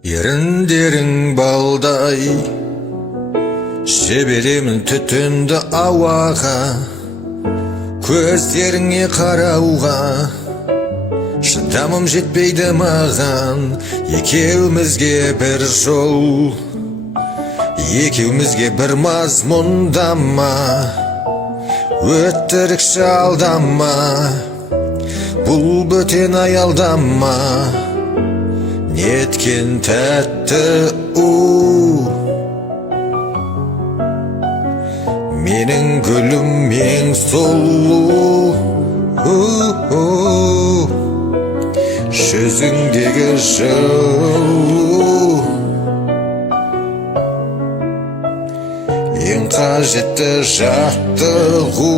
Yerindering balday, жіберемін түтінді ауаға, көздеріңе қарауға. Шыдамым жетпейді маған, екеумізге бір жол, екеумізге бір мазмұндама. Өтірікші алдама, бұл бөтен аялдама. Неткен тәтті менің гүлім ең сұлу, жүзіңдегі жылу ең қажетті жаттығу.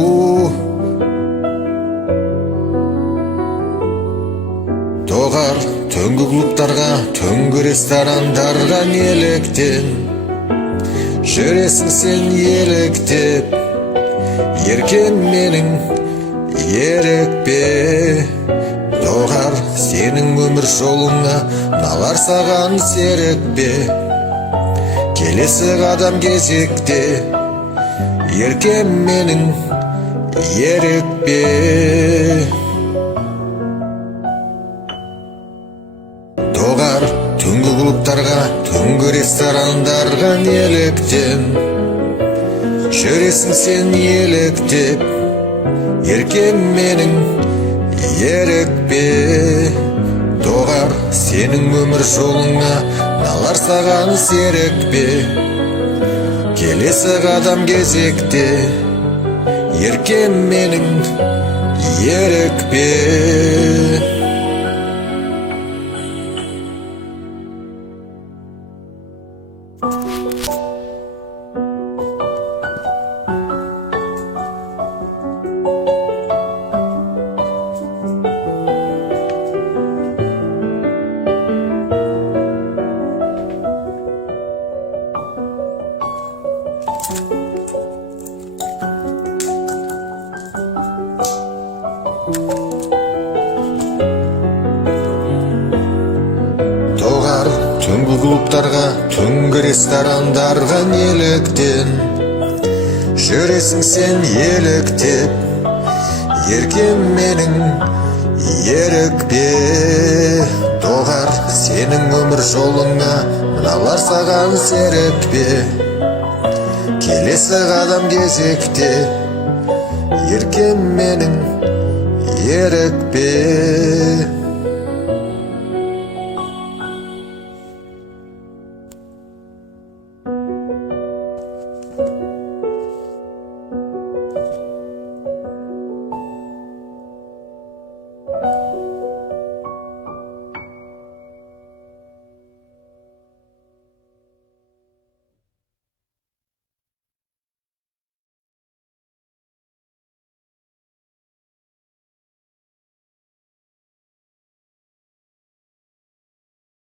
Доғар түнгі клубтарға, түнгі ресторандарға неліктен жүресің сен еліктеп? Еркем менің ерекпе. Доғар сенің өмір жолыңа налар саған серік бе? Келесі қадам кезекте, еркем менің ерекпе. Доғар түнгі клубтарға, түнгі ресторандарға неліктен жүресің сен еліктеп? Еркем менің ерекпе. Доғар сенің өмір жолыңа налар саған серік бе? Келесі қадам кезекте, еркем менің ерекпе. Доғар түнгі клубтарға, түнгі ресторандарға неліктен жүресің сен еліктеп? Еркем менің ерекпе. Доғар сенің өмір жолыңа мыналар саған серік бе? Келесі қадам кезекте, еркем менің ерекпе.